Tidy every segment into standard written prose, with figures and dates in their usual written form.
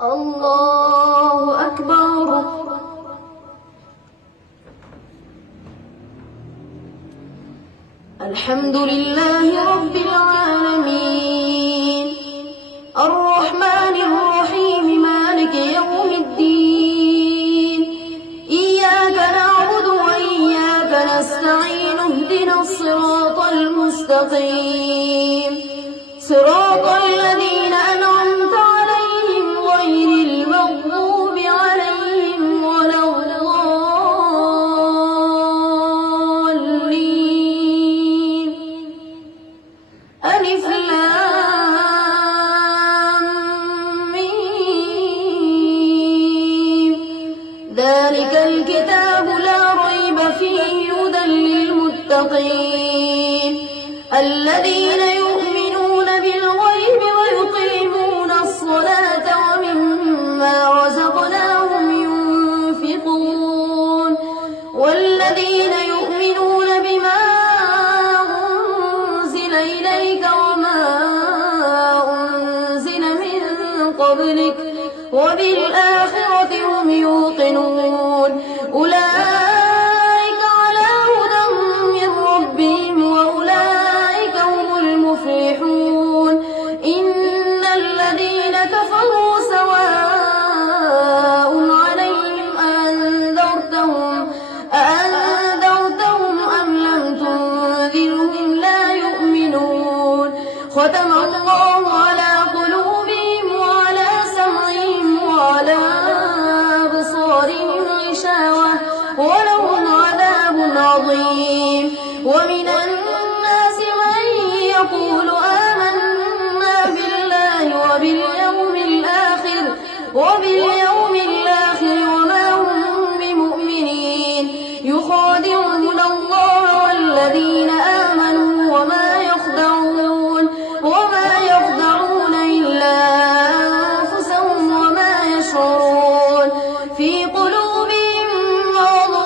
الله أكبر. الحمد لله رب العالمين الرحمن الرحيم مالك يوم الدين إياك نعبد وإياك نستعين اهدنا الصراط المستقيم صراط الذين أنعمت عليهم غير المغضوب عليهم ولا الضالين. ألف لام ميم ذلك الكتاب لا ريب فيه هدى للمتقين الذين يؤمنون بالغيب ويقيمون الصلاة ومما رزقناهم ينفقون والذين يؤمنون بما أنزل إليك وما أنزل من قبلك وبالآخرة هم يوقنون أولئك على هدى من ربهم وأولئك هم المفلحون. إن الذين كفروا سواء عليهم أأنذرتهم أم لم تنذرهم لا يؤمنون. ختم الله على قلوبهم وعلى سمعهم وعلى أبصارهم غشاوة ولهم عذاب عظيم. ومن الناس من يقول آمنا بالله وباليوم الآخر وما هم بمؤمنين يخادعون الله والذين آمنوا وما يخدعون إلا أنفسهم وما يشعرون. في قلوبهم مرض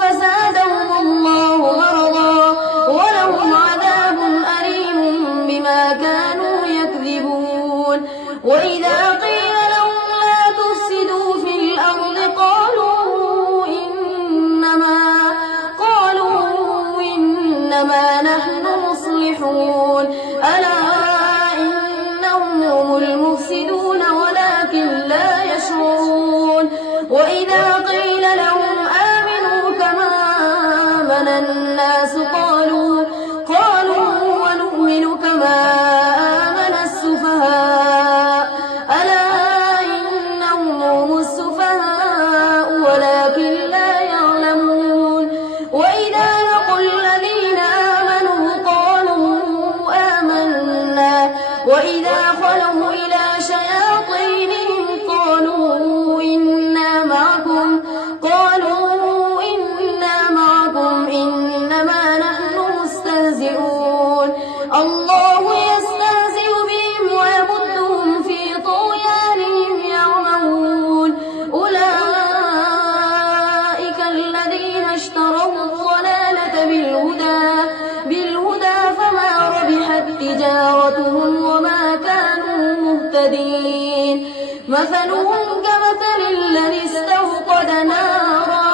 فزادهم الله مرضا ولهم عذاب أليم بما كانوا يكذبون. وإذا قيل لهم لا تفسدوا في الأرض قالوا إنما نحن مصلحون ألا إنهم هم المفسدون ولكن لا يشعرون. وإذا قيل لهم آمنوا كما آمن الناس قالوا ونؤمن كما آمن السفهاء ألا إنهم هم السفهاء ولكن لا يعلمون. وإذا لقوا الذين آمنوا قالوا آمنا وإذا خلوا إلى شياطينهم قالوا إنا معكم إنما نحن مستهزئون. الله يستهزئ بهم ويمدهم في طغيانهم يعمهون. أولئك الذين اشتروا الضلالة بالهدى فما ربحت تجارتهم وما كانوا مهتدين. مثلهم كمثل الذي استوقد نارا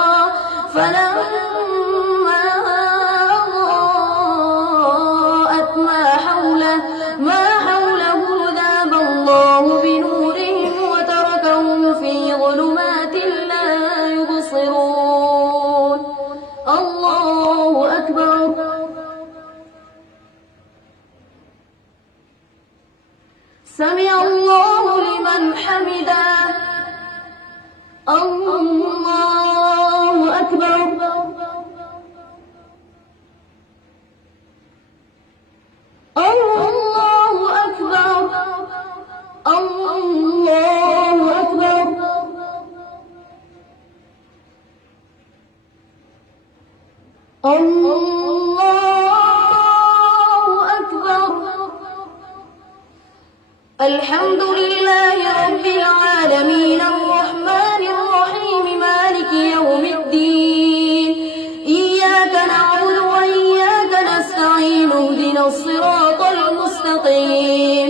فلما أضاءت ما حوله ذهب الله بنورهم وتركهم في ظلمات لا يبصرون. الله أكبر. سمع الله لمن حمده. الله أكبر. الله أكبر. الله أكبر. الله أكبر. الحمد لله رب العالمين الرحمن الرحيم مالك يوم الدين إياك نعبد وإياك نستعين اهدنا الصراط المستقيم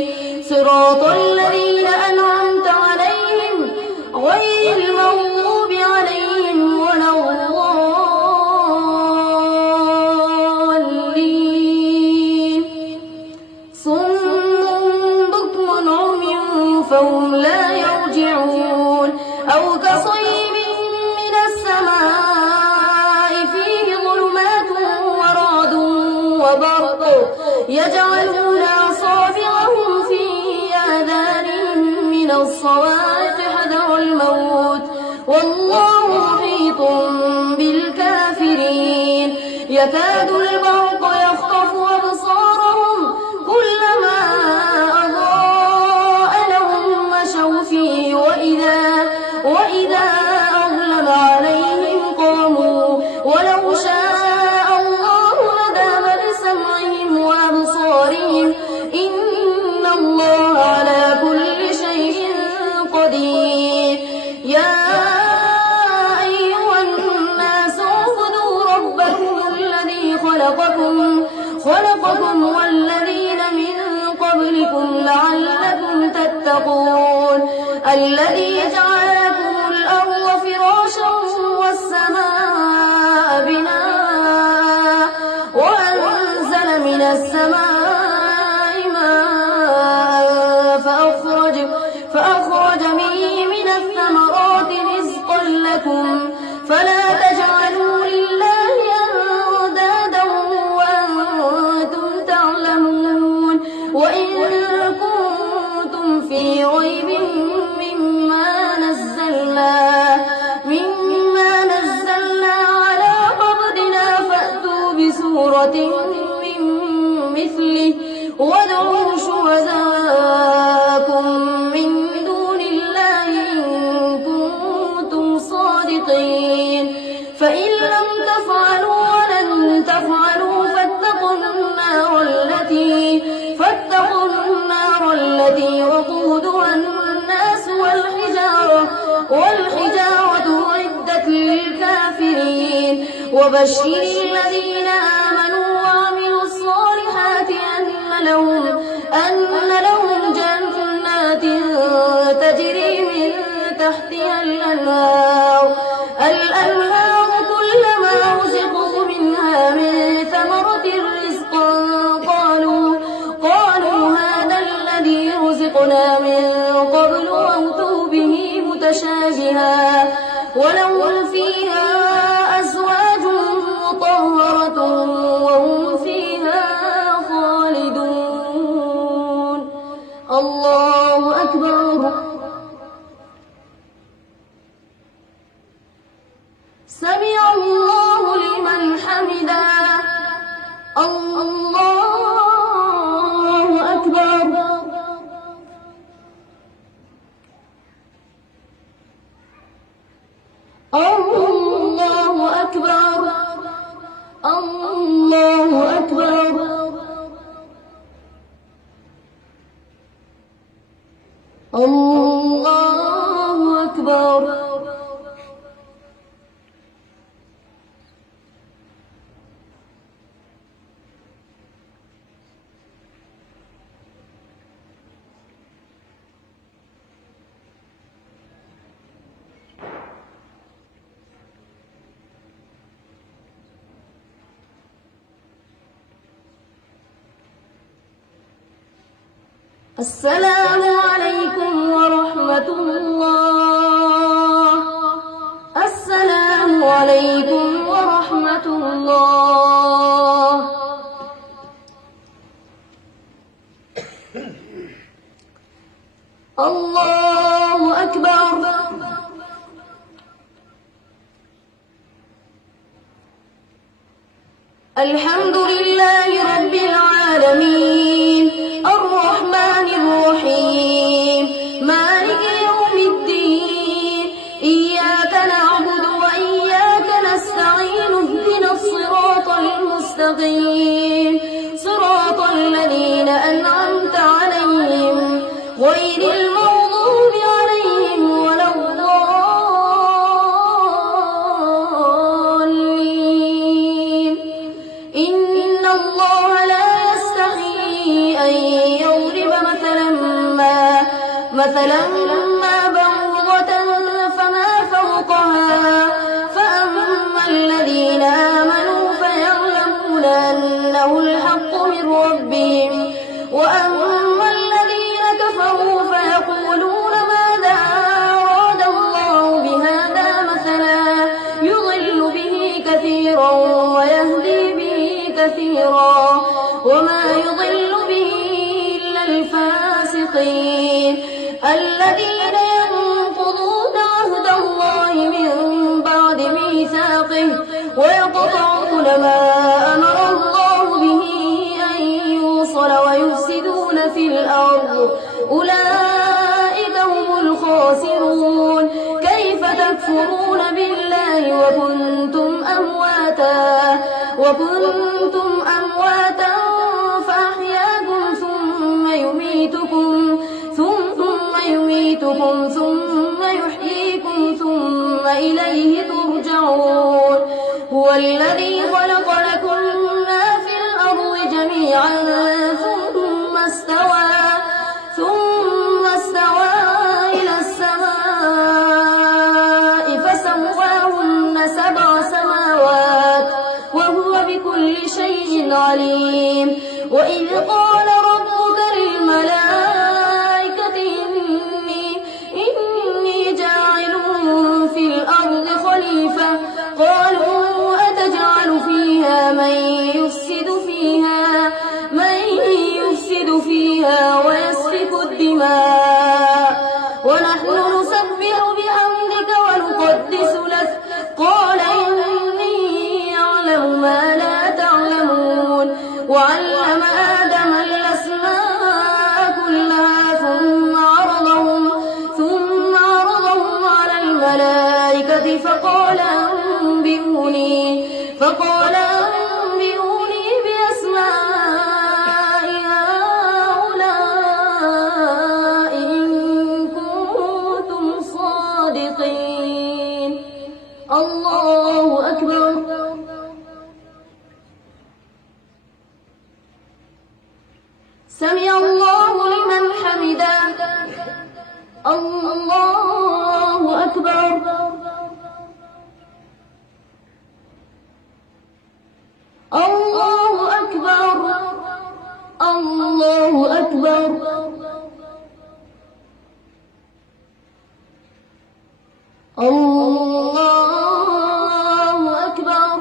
صراط الذين أنعمت عليهم فهم لا يرجعون أو كصيب من السماء فيه ظلمات ورعد وبرق يجعلون أصابعهم في آذانهم من الصواعق حذر الموت والله محيط بالكافرين يكاد البرق يخطف أبصارهم كلما أضاء لهم مشوا فيه وإذا أظلم عليهم قاموا ولو شاء الله لذهب بسمعهم وأبصارهم إن الله على كل شيء قدير يا أيها الناس اعبدوا ربكم الذي خلقكم والذين من قبلكم لعلكم تتقون الذي جعل لكم الأرض فراشا والسماء بناء وأنزل من السماء ماء فأخرج به من الثمرات رزقا لكم فلا تجعلوا لله أندادا وأنتم تعلمون وإن كنتم في ريب مما نزلنا على عبدنا فأتوا بسورة من مثله وادعوا شهداءكم من دون الله إن كنتم صادقين فإن لم تفعلوا ولن تفعلوا فاتقوا النار التي وقودها الناس والحجارة أعدت للكافرين وبشر الذين آمنوا وعملوا الصالحات أن لهم جنات تجري من تحتها الأنهار كلما رزقوا منها من ثمرة رزقا قالوا هذا الذي رزقنا من قبل وأتوا به متشابها ولهم فيها أزواج مطهرة وهم فيها خالدون الله أكبر سمع الله لمن حمده الله أكبر الله أكبر الله أكبر الله أكبر السلام عليكم ورحمة الله السلام عليكم ورحمة الله الله أكبر الحمد لله رب العالمين الرحمن الرحيم مالك يوم الدين إياك نعبد وإياك نستعين اهدنا الصراط المستقيم صراط الذين أنعمت عليهم غير المغضوب عليهم ولا الضالين إن الله لا يستحيي أن يضرب مثلا ما بعوضة فما فوقها فأما الذين آمنوا فيعلمون أنه الحق من ربهم وأما الذين كفروا فيقولون الفاسقين الذين ينقضون عهد الله من بعد ميثاقه ويقطعون ما أمر الله به أن يوصل ويفسدون في الأرض أولئك هم الخاسرون كيف تكفرون بالله وكنتم أمواتا فأحياكم ثم يميتكم ثم يحييكم ثم إليه ترجعون هو الذي خلق لكم ما في الأرض جميعا ثم استوى إلى السماء فسواهن 7 سماوات وهو بكل شيء عليم وإذ قال ربك للملائكة إني جاعل في الأرض خليفة قالوا أتجعل فيها من يفسد فيها ويسفك الدماء ونحن نسبح بحمدك ونقدس لك قال إني أعلم ما لا تعلمون وعلم آدم الأسماء كلها ثم عرضهم على الملائكة فقال أنبئوني بأسماء هؤلاء إن كنتم صادقين الله أكبر سمع الله لمن حمده الله أكبر الله أكبر الله أكبر الله أكبر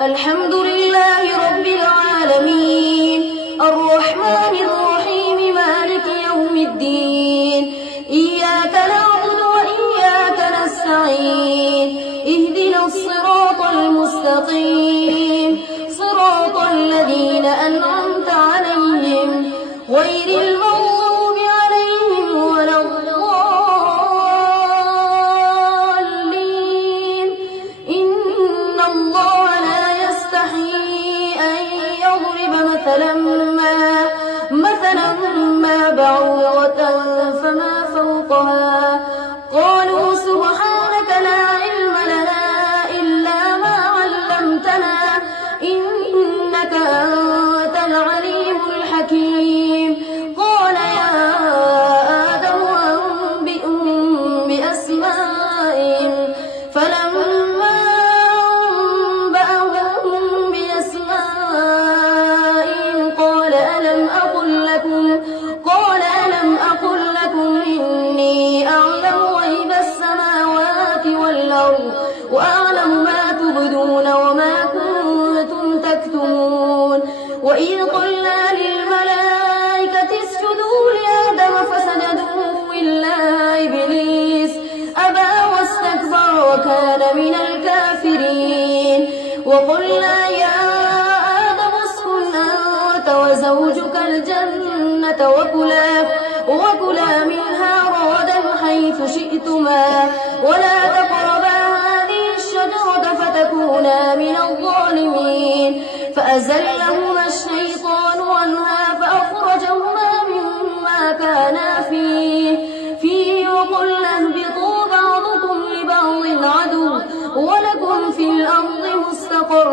الحمد لله رب العالمين الرحمن الرحيم مالك يوم الدين إياك نعبد وإياك نستعين اهدنا الصراط المستقيم صراط الذين أنعمت عليهم غير المغضوب عليهم ولا الضالين إن الله لا يستحيي أن يضرب مثلا ما بعوضة فما فوقها قالوا سبحانك لا علم لنا إلا ما علمتنا إنك أنت العليم الحكيم قال يا آدم أنبئهم بأسمائهم فلما أنبأهم بأسمائهم قال ألم أقل لكم إني أعلم غيب السماوات والأرض وأعلم ما تبدون وما كنتم تكتمون وإذ قلنا للملائكة اسجدوا لآدم فسجدوا إلا إبليس أبى واستكبر وكان من الكافرين وقلنا يا آدم اسكن أنت وزوجك الجنة وكلا منها رغدا حيث شئتما ولا تقربا هذه الشجرة فتكونا من الظالمين فأزلهما الشيطان عنها فأخرجهما مما كانا فيه وقلنا اهبطوا بعضكم لبعض عدو ولكم في الأرض مستقر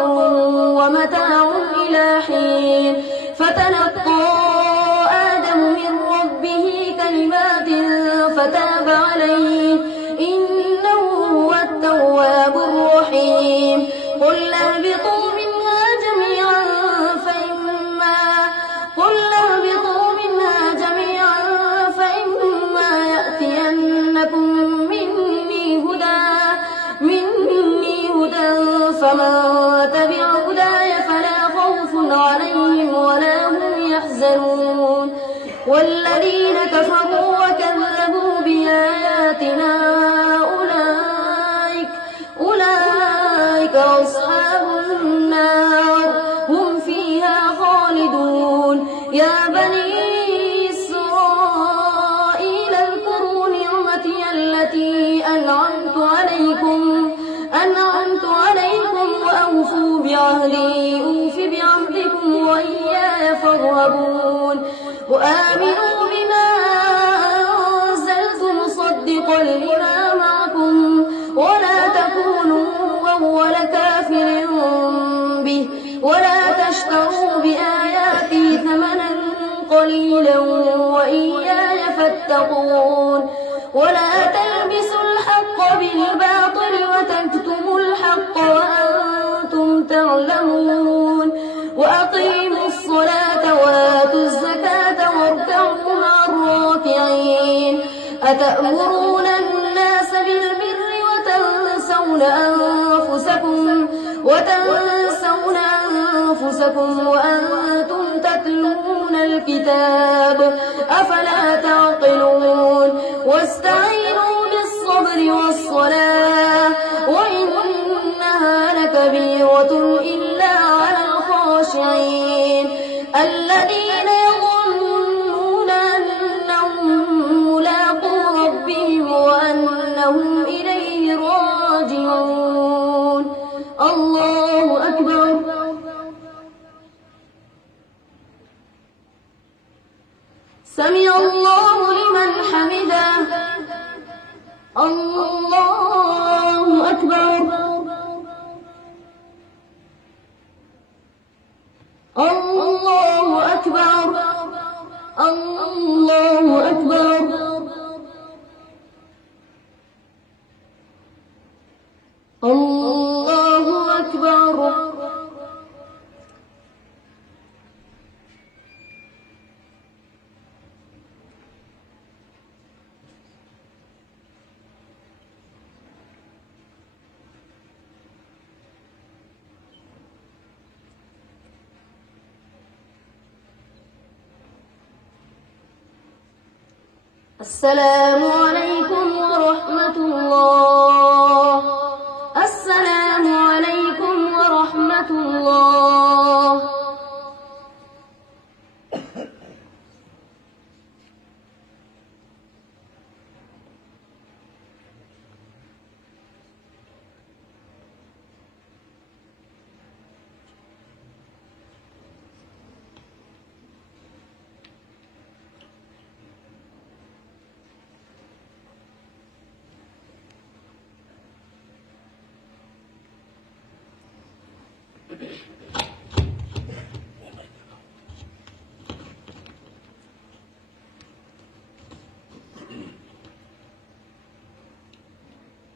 ومتاع إلى حين فتلقى آدم من ربه كلمات فتاب عليه إنه هو التواب الرحيم قلنا اهبطوا منها جميعا فإما يأتينكم مني هدى فمن تبع هداي فلا خوف عليهم ولا هم يحزنون والذين كفروا وكذبوا بآياتنا أولئك أصحاب النار هم فيها خالدون. يا بني إسرائيل اذكروا نعمتي التي أنعمت عليكم وأوفوا بعهدي أوف بعهدكم وإياي فارهبون. وآمنوا بما أنزلت مصدقا لما معكم ولا تكونوا أول كافر به ولا تشتروا بآياتي ثمنا قليلا وإياي فاتقون. ولا تلبسوا الحق بالباطل وتكتموا الحق وأنتم تعلمون. وأقيموا الصلاة وآتوا الزكاة واركعوا مع الراكعين. أتأمرون الناس بالبر وتنسون أنفسكم وأنتم تتلون الكتاب أفلا تعقلون. واستعينوا بالصبر والصلاة وإنها لكبيرة إلا على الخاشعين الذين يظنون أنهم ملاقو ربهم وأنهم إليه راجعون. الله أكبر. سمع الله لمن حمده. الله أكبر. الله أكبر. الله أكبر. الله أكبر. السلام عليكم ورحمة الله. السلام عليكم ورحمة الله.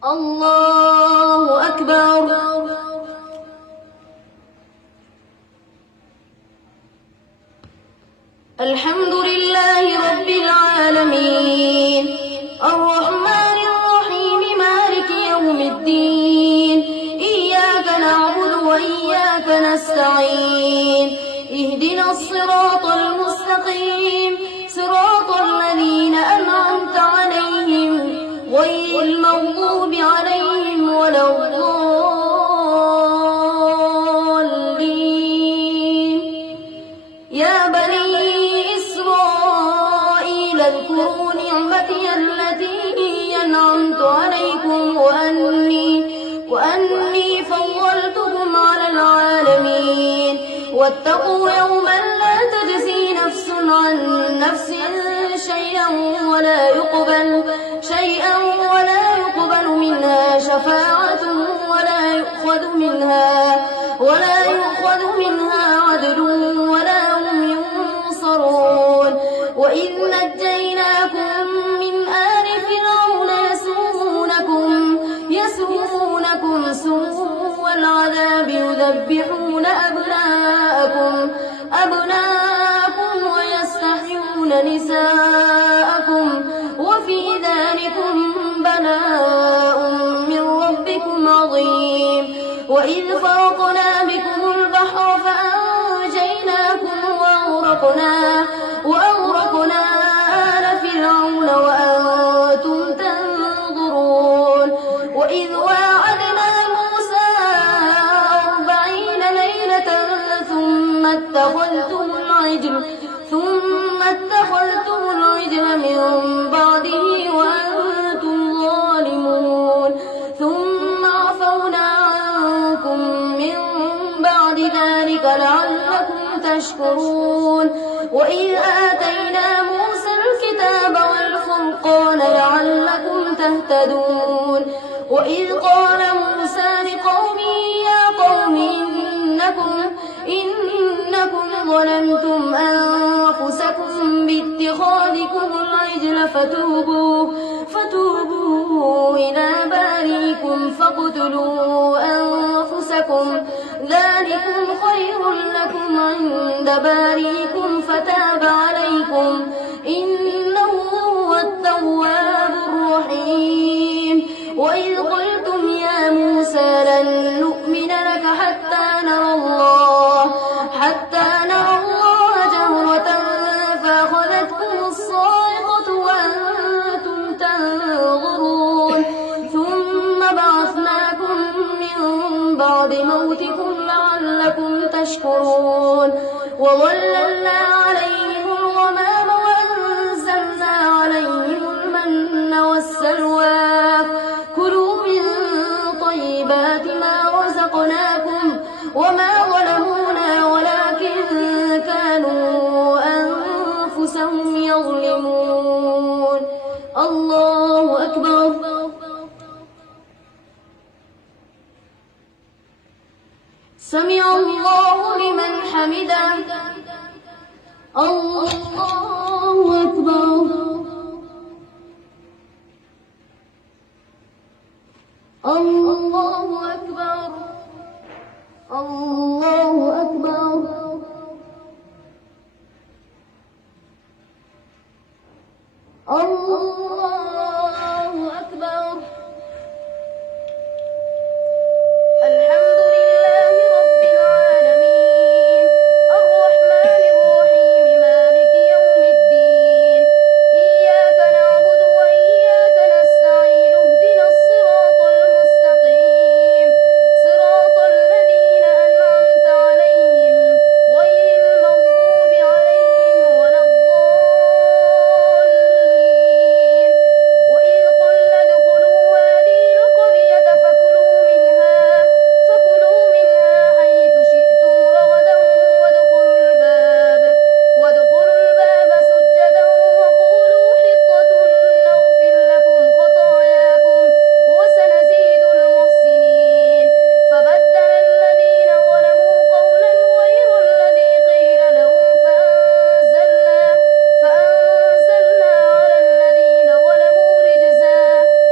الله أكبر. الحمد لله رب العالمين الرحمن الرحيم مالك يوم الدين إياك نعبد وإياك نستعين اهدنا الصراط المستقيم صراط الذين أنعمت عليهم غير المغضوب عليهم ولا الضالين. يا بني إسرائيل اذكروا نعمتي التي أنعمت عليكم وأني فضلتكم على العالمين. واتقوا يوما لا تجزي نفس عن نفس شيئا ولا يقبل منها شفاعة ولا يؤخذ منها عدل ولا هم ينصرون. وإذ نجيناكم من آل فرعون يسومونكم سوء العذاب يذبحون أبناءكم ويستحيون نساءكم وفي ذلكم بلاء من ربكم عظيم. وإذ فرقنا بكم البحر فأنجيناكم وأغرقنا تشكرون وإذ آتينا موسى الكتاب والفرقان لعلكم تهتدون وإذ قال موسى لقومه يا قوم إنكم ظلمتم أنفسكم باتخاذكم العجل فتوبوا إلى باريكم فاقتلوا أنفسكم ذلكم خير لكم عند باريكم فتاب عليكم إنه هو التواب الرحيم وإذ قلتم يا موسى لن نؤمن لك حتى نرى الله جهرة فأخذتكم الصاعقة وأنتم تنظرون ثم بعثناكم من بعد موتكم لعلكم تشكرون وظللنا عليهم الغمام وأنزلنا عليهم المن والسلوى كلوا من طيبات ما رزقناكم وما ظلمونا ولكن كانوا أنفسهم يظلمون الله أكبر سمع الله لمن حمده الله أكبر الله أكبر الله أكبر الله أكبر الحمد لله رب العالمين الرحمن الرحيم مالك يوم الدين إياك نعبد وإياك نستعين اهدنا الصراط المستقيم صراط الذين أنعمت عليهم غير المغضوب عليهم ولا الضالين وإذ قلنا ادخلوا هذه القرية فكلوا منها حيث شئتم رغدا وادخلوا الباب سجدا وقولوا حطة نغفر لكم خطاياكم وسنزيد المحسنين فبدل الذين ظلموا قولا غير الذي قيل لهم فأنزلنا على الذين ظلموا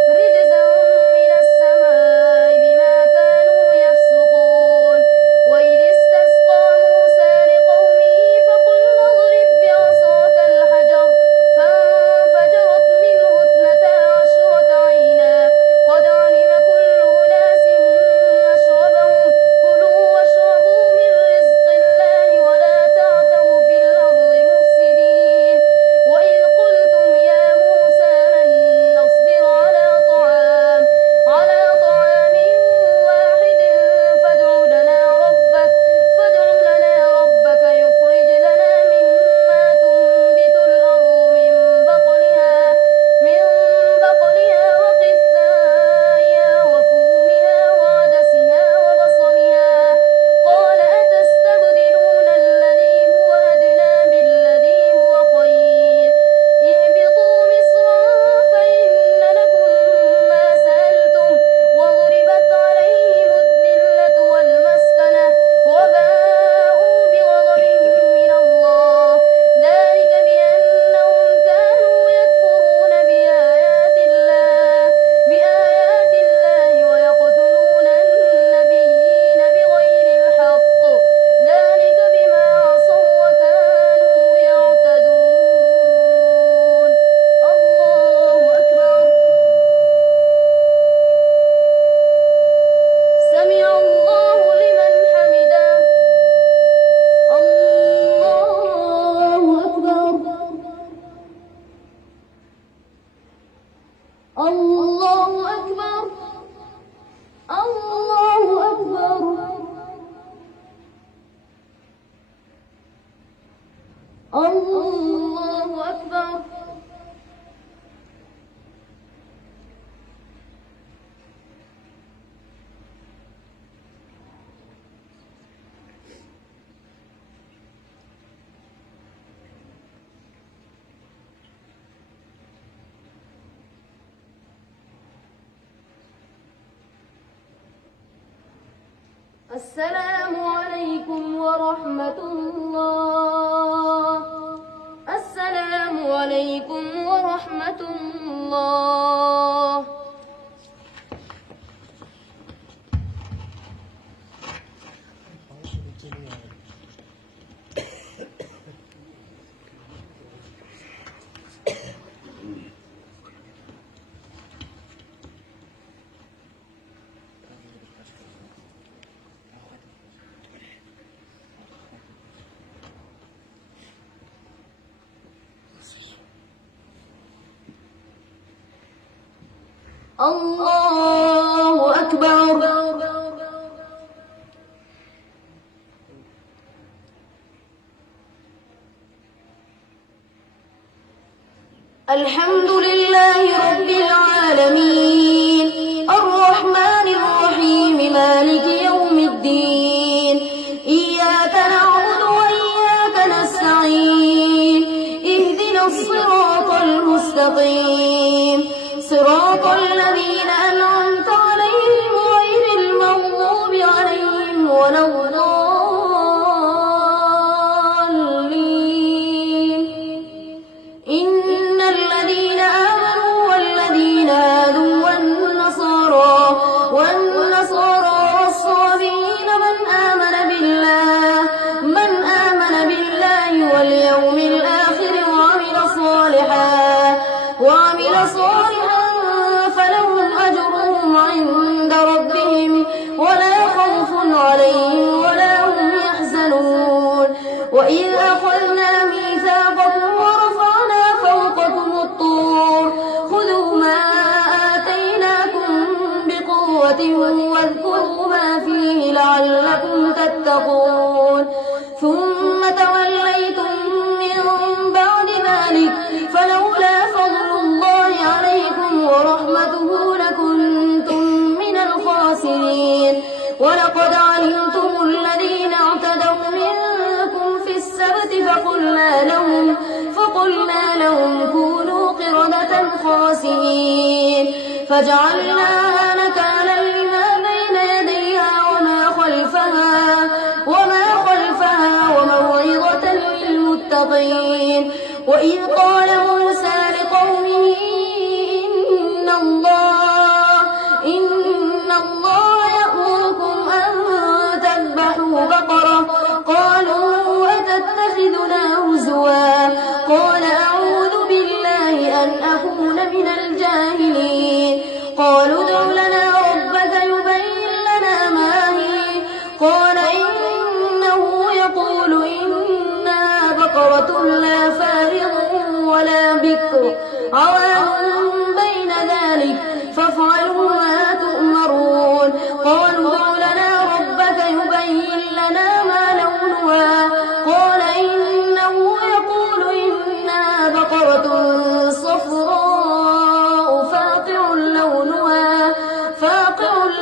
رجزا من السماء بما كانوا يفسقون وإذ استسقى موسى لقومه فقل اضرب بعصاك الحجر فانفجرت منه 12 عينا قد علم كل أناس مشربهم كلوا واشربوا من رزق الله ولا تعثوا في الأرض مفسدين وإذ قلتم يا موسى لن نصبر على طعام واحد فادع لنا ربك يخرج لنا مما تنبت الأرض من بقلها وقثائها وفومها وعدسها وبصلها قال أتستبدلون الذي هو أدنى بالذي هو خير اهبطوا مصرا فإن لكم ما سألتم وضربت عليهم الذلة والمسكنة وباءوا بغضب من الله ذلك بأنهم كانوا يكفرون بآيات الله ويقتلون النبيين بغير الحق ذلك بما عصوا وكانوا يعتدون الله أكبر سمع الله لمن حمده الله أكبر الله أكبر الله أكبر الله أكبر السلام عليكم ورحمة الله. السلام عليكم ورحمة الله. الله أكبر. الحمد لله رب العالمين الرحمن الرحيم مالك يوم الدين إياك نعبد وإياك نستعين اهدنا الصراط المستقيم صراط الذين أنعمت عليهم غير المغضوب عليهم ولا الضالين. إن الذين آمنوا والذين هادوا والنصارى والصابئين من آمن بالله واليوم الآخر وعمل صالحا فلهم أجرهم عند ربهم ولا خوف عليهم ولا هم يحزنون. وإذ أخذنا ميثاقكم ورفعنا فوقكم الطور خذوا ما آتيناكم بقوة واذكروا ما فيه لعلكم تتقون. ثم توليتم من بعد ذلك فلولا فضل الله عليكم ورحمته لكنتم من الخاسرين. ولقد علمتم الذين اعتدوا منكم في السبت فقلنا لهم كونوا قردة خاسئين فجعلناها نكالا لما بين يديها وما خلفها وموعظة للمتقين. وإذ قال موسى لقومه إن الله يأمركم أن تذبحوا بقرة قالوا أتتخذنا هزوا قال أعوذ بالله أن أكون من الجاهلين. قالوا ادع لنا ربك يبين لنا ما هي قال إنه يقول إنها بقرة لا فارغ ولا بكر عوان بين ذلك فافعلوا ما تؤمرون. قالوا ادع لنا ربك يبين لنا ما لونها قال إنه يقول إنها بقرة صفراء فاقع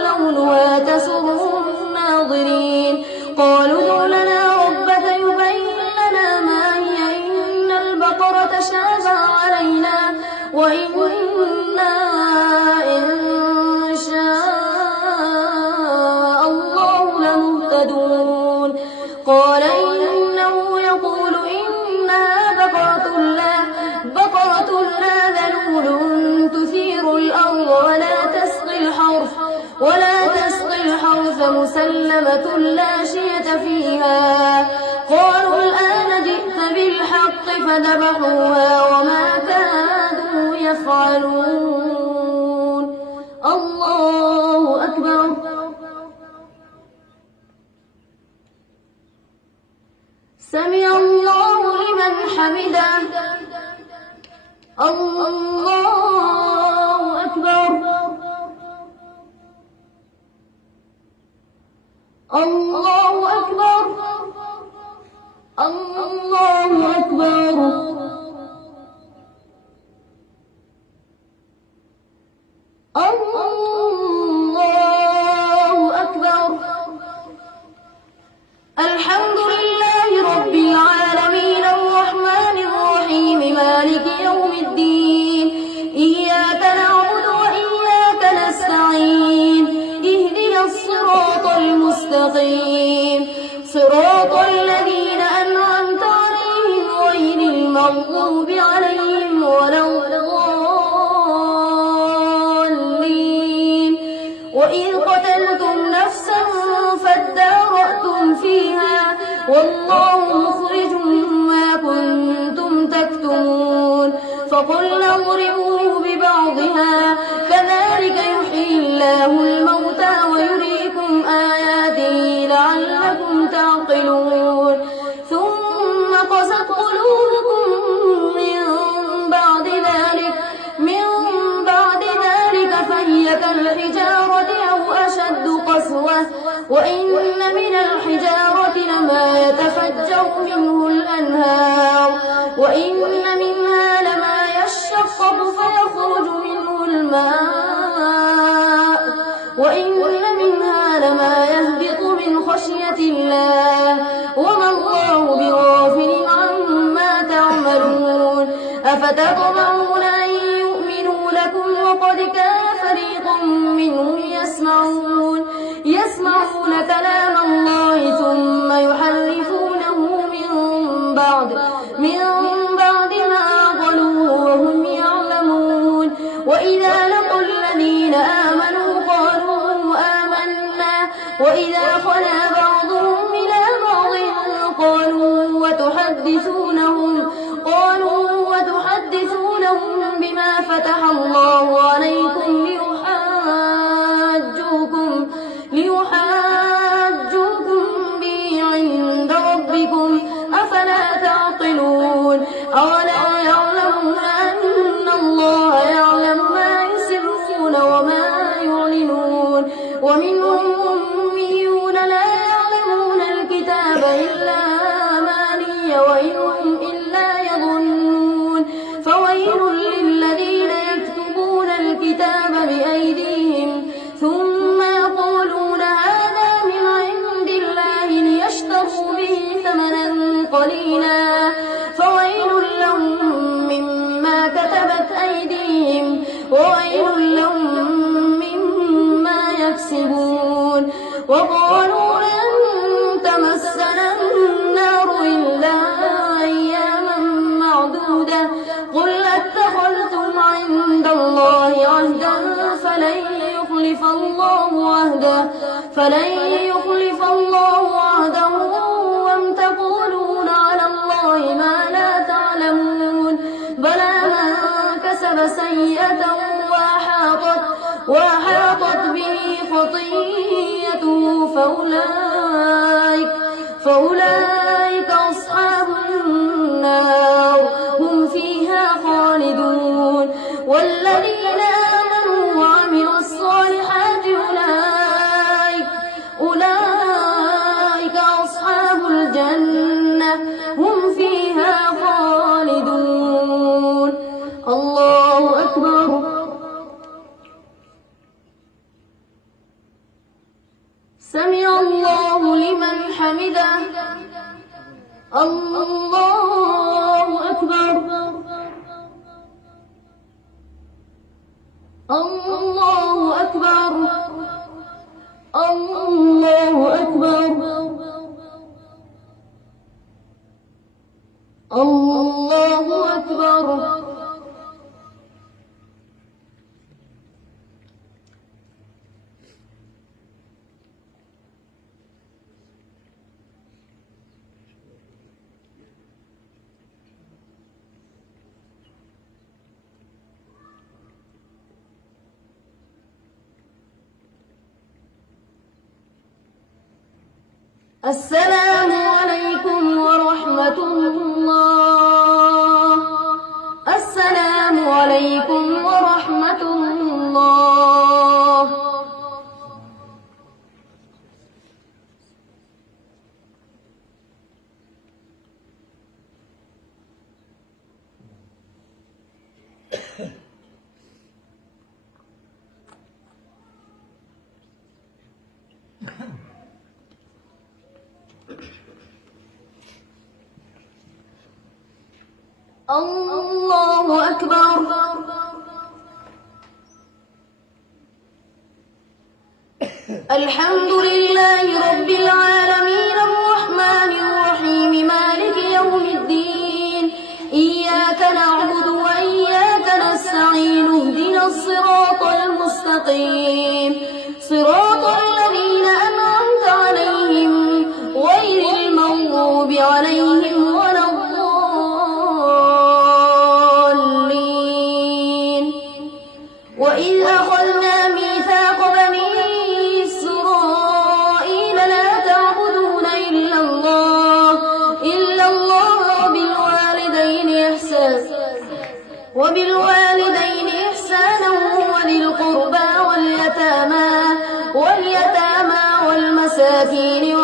لونها تسر الناظرين. قالوا ادع لنا ربك يبين لنا ما هي إن البقرة شابه علينا وإنا إن شاء الله لمهتدون. قال إنه يقول إنها بقرة لا ذلول تثير الأرض ولا تسقي الحرث مسلمة لا شية فيها. قالوا الآن جئت بالحق فذبحوها وما كادوا يفعلون. الله أكبر. سمع الله لمن حمده. الله أكبر. الله أكبر. الله أكبر. الله أكبر. الحمد لله رب العالمين الرحمن الرحيم مالك يوم الدين إياك نعبد وإياك نستعين اهدنا الصراط المستقيم مستقيم صراط الذين أنعمت عليهم غير المغضوب عليهم ولا الضالين. وإذ قتلتم نفسا فادارأتم فيها والله مخرج ما كنتم تكتمون فقلنا اضربوه ببعضها كذلك يحيي الله الموتى ويريكم آياته لعلكم تعقلون. ثم قست قلوبكم من بعد ذلك فهي كالحجارة أو أشد قسوة وإن من الحجارة لما يتفجر منه الأنهار وإن منها لما يشقق فيخرج منه الماء وإن منها لما يهبط من خشية الله وما الله بغافل عما تعملون. أفتطمعون أن يؤمنوا لكم وقد كان فريق منهم يسمعون كلام الله ثم يحرفونه من بعد ما عقلوه وهم يعلمون. وإذا لقوا الذين آمنوا قالوا آمنا وإذا خلا بعضهم إلى بعض قالوا وتحدثونهم بما فتح الله عليكم ليحاجوكم به عند ربكم أفلا تعقلون. أولا يعلمون أن الله يعلم ما يسرون وما يعلنون. ومنهم أميون لا يعلمون الكتاب إلا أماني وإن هم إلا يظنون. فويل للذين يكتبون الكتاب بأيديهم ثم يقولون هذا من عند الله ليشتروا به ثمنا قليلا فويل لهم مما كتبت أيديهم وويل لهم مما يكسبون. وقالوا لن تمسنا النار إلا أياما معدودة قل اتخذتم عند الله عهدا فلن يخلف الله عهده وأم تقولون على الله ما لا تعلمون. بلى من كسب سيئة وأحاطت به خطيئته فأولئك أصحاب النار هم فيها خالدون. والذين آمنوا وعملوا الصالحات أولئك أصحاب الجنة هم فيها خالدون. الله أكبر. سمع الله لمن حمده. الله أكبر. الله أكبر. الله أكبر. الله أكبر. السلام عليكم ورحمة الله. السلام عليكم ورحمة الله. الله أكبر. الحمد لله رب العالمين الرحمن الرحيم مالك يوم الدين إياك نعبد وإياك نستعين اهدنا الصراط المستقيم صراط الذين أنعمت عليهم غير المغضوب عليهم ولا الضالين وإذ أخذنا ميثاق بني إسرائيل لا تعبدون إلا الله وبالوالدين إحسانا وذي القربى واليتامى والمساكين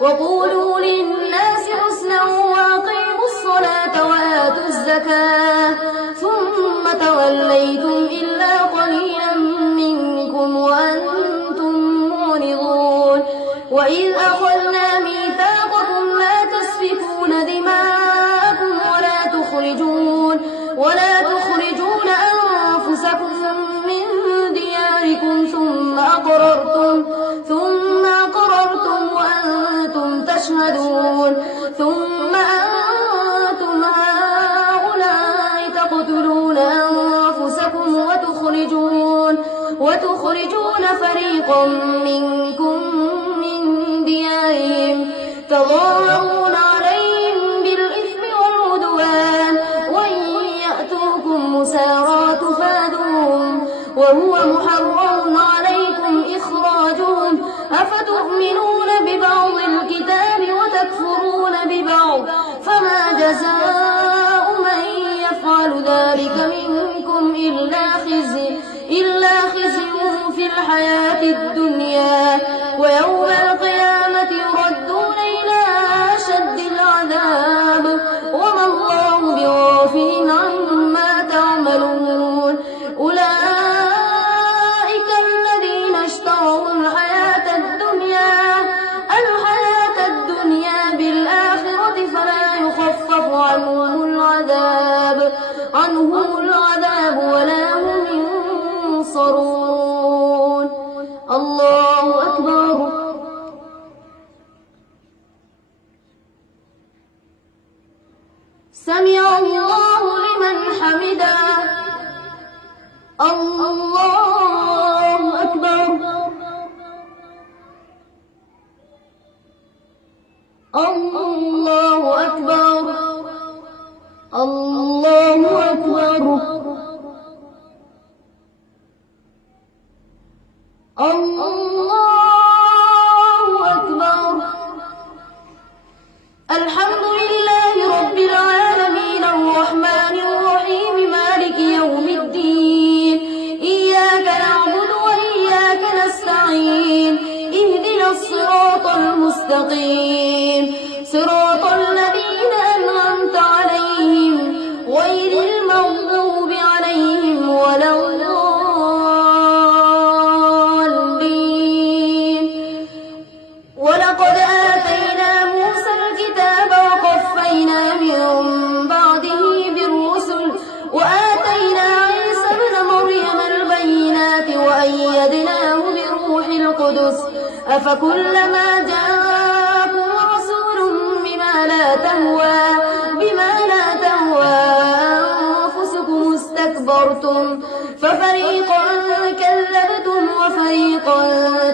وقولوا للناس حسنا وأقيموا الصلاة وآتوا الزكاة ثم توليتم إلا قليلا منكم وأنتم معرضون وإذ أخذنا ميثاقكم لا تسفكون دماءكم ولا تخرجون أنفسكم من دياركم ثم أقررتم وأنتم تشهدون ثم أنتم هؤلاء تقتلون أنفسكم وتخرجون فريقا منكم من ديارهم تظاهرون عليهم بالإثم والعدوان وإن يأتوكم مسارى تفادوهم وهو محرم عليكم إخراجهم أفتؤمنون ببعض الكتاب وتكفرون ببعض فما جزاء من يفعل ذلك منكم إلا خزي في الحياة الدنيا ويوم القيامة يردون إلى أشد العذاب وما الله بغافل عما تعملون أولئك الذين اشتروا الحياة الدنيا بالآخرة فلا يخفف عنهم العذاب ولا هم ينصرون الله أكبر سمع الله لمن حمده الله أكبر الله أكبر الله أكبر الله أكبر الحمد لله رب العالمين الرحمن الرحيم مالك يوم الدين إياك نعبد وإياك نستعين اهدنا الصراط المستقيم صراط الذين أنعمت عليهم غير المغضوب عليهم ولا الضالين ولقد آتينا موسى الكتاب وقفينا من بعده بالرسل وآتينا عيسى ابن مريم البينات وأيدناه بروح القدس أفكلما جاءكم رسول بما لا تهوى أنفسكم استكبرتم ففريقا كذبتم وفريقا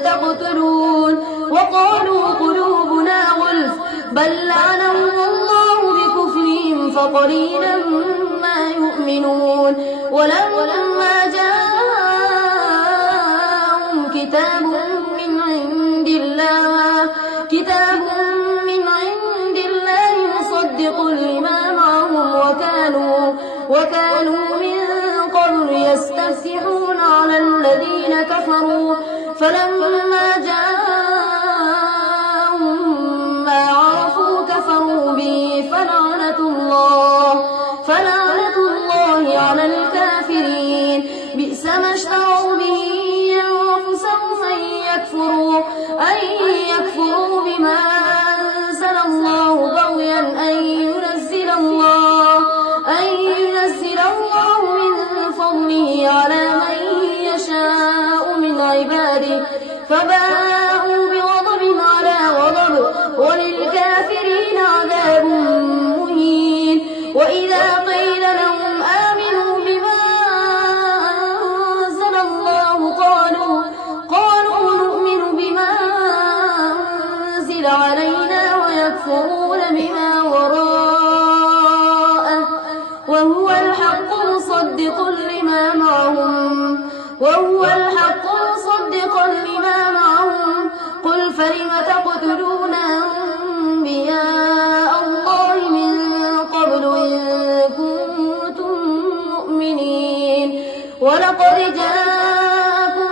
تقتلون وقالوا قلوبنا غلف بل لعنهم الله بكفرهم فقليلا ما يؤمنون ولما جاءهم كتاب من عند الله مصدق لما معهم وكانوا من قبل يستفتحون على الذين كفروا فلما جاءهم ما عرفوا كفروا به فلعنة الله على الكافرين بئس ما اشتروا به أنفسهم أن يكفروا بما أنزل الله بغيا أن ينزل الله من فضله على من يشاء من ولقد جاءكم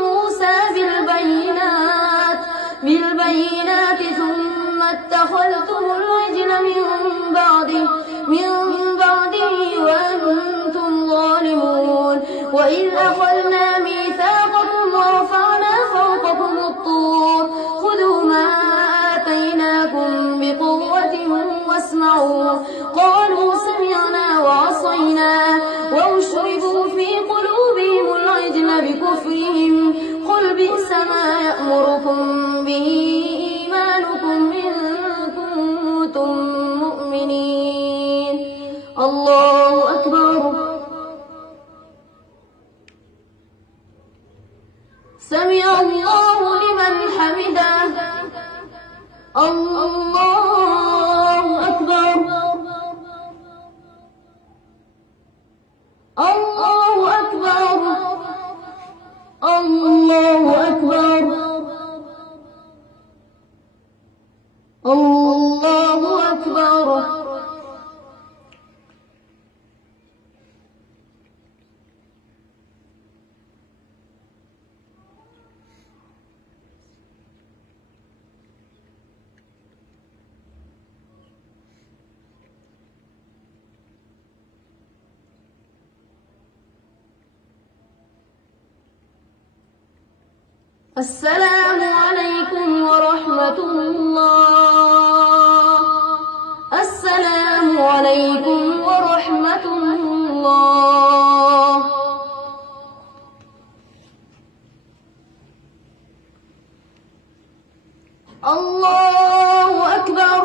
موسى بالبينات ثم اتخذتم العجل من بعده وأنتم ظالمون. وإذ أخذنا ميثاقكم ورفعنا فوقكم الطور خذوا ما آتيناكم بقوة واسمعوا. قالوا سمعنا وعصينا وأشربوا في قلوبهم العجل بكفرهم. قل بئس ما يأمركم به إيمانكم إن كنتم مؤمنين. الله أكبر. سمع الله لمن حمده. الله أكبر. الله أكبر. الله أكبر. الله أكبر. السلام عليكم ورحمة الله. السلام عليكم ورحمة الله. الله أكبر.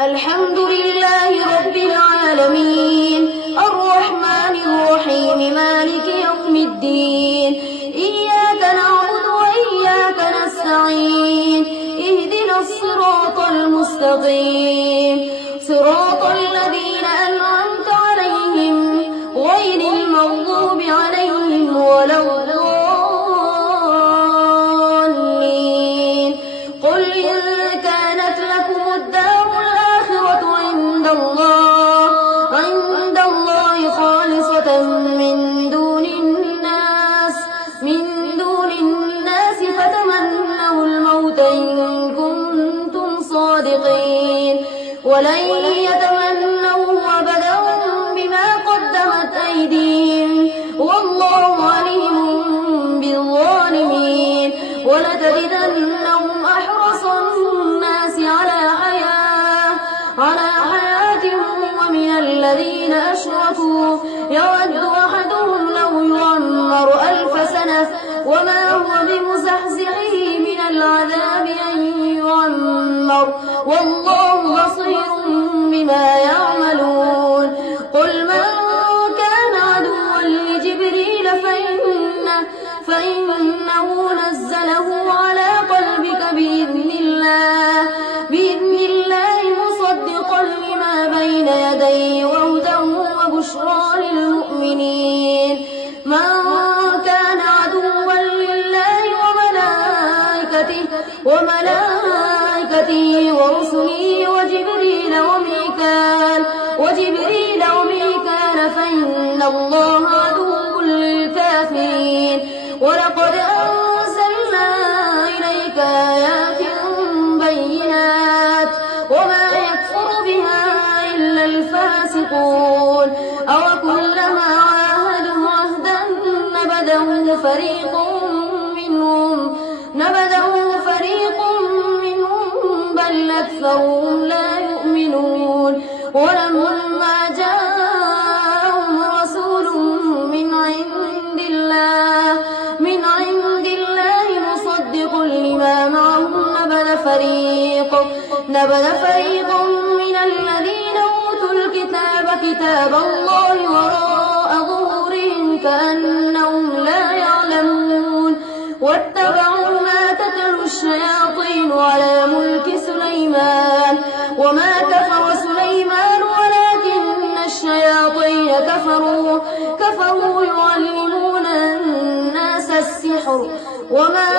الحمد لله رب العالمين الرحمن الرحيم مالك يوم الدين. إياك نعبد وإياك نستعين. اهدنا الصراط المستقيم صراط الذين أنعمت عليهم غير المغضوب عليهم ولا الضالين. قل إن كانت لكم الدار الآخرة عند الله خالصة من دون الناس فتمنوا الموت إن كنتم صادقين ولن يتمنوا أبدا بما قدمت أيديهم والله عليم بالظالمين. ولتجدنهم أحرص الناس على حياة ومن الذين أشركوا يود أحدهم لو يعمر 1000 سنة وما هو بمزحزحه من العذاب أن يعمر والله بصير بما يعملون. قل من كان عدوا لجبريل فإنه نزله على قلبك بإذن الله مصدقا لما بين يديه وهدى وبشرى للمؤمنين. من كان عدوا لله وملائكته ورسله وجبريل وميكال فإن الله عدو للكافرين. ولقد أنزلنا إليك آيات بينات وما يكفر بها إلا الفاسقون. أوكلما عاهدوا عهدا نبذه فريق منهم بل أكثرهم لا يؤمنون. ولما جاءهم رسول من عند الله مصدق لما معهم نبذ فريق من الذين أوتوا الكتاب كتاب الله وراء ظهورهم كأنهم لا يعلمون. واتبعوا ما تتلو الشياطين على ملك سليمان وما كفر سليمان ولكن الشياطين كفروا يعلمون الناس السحر وما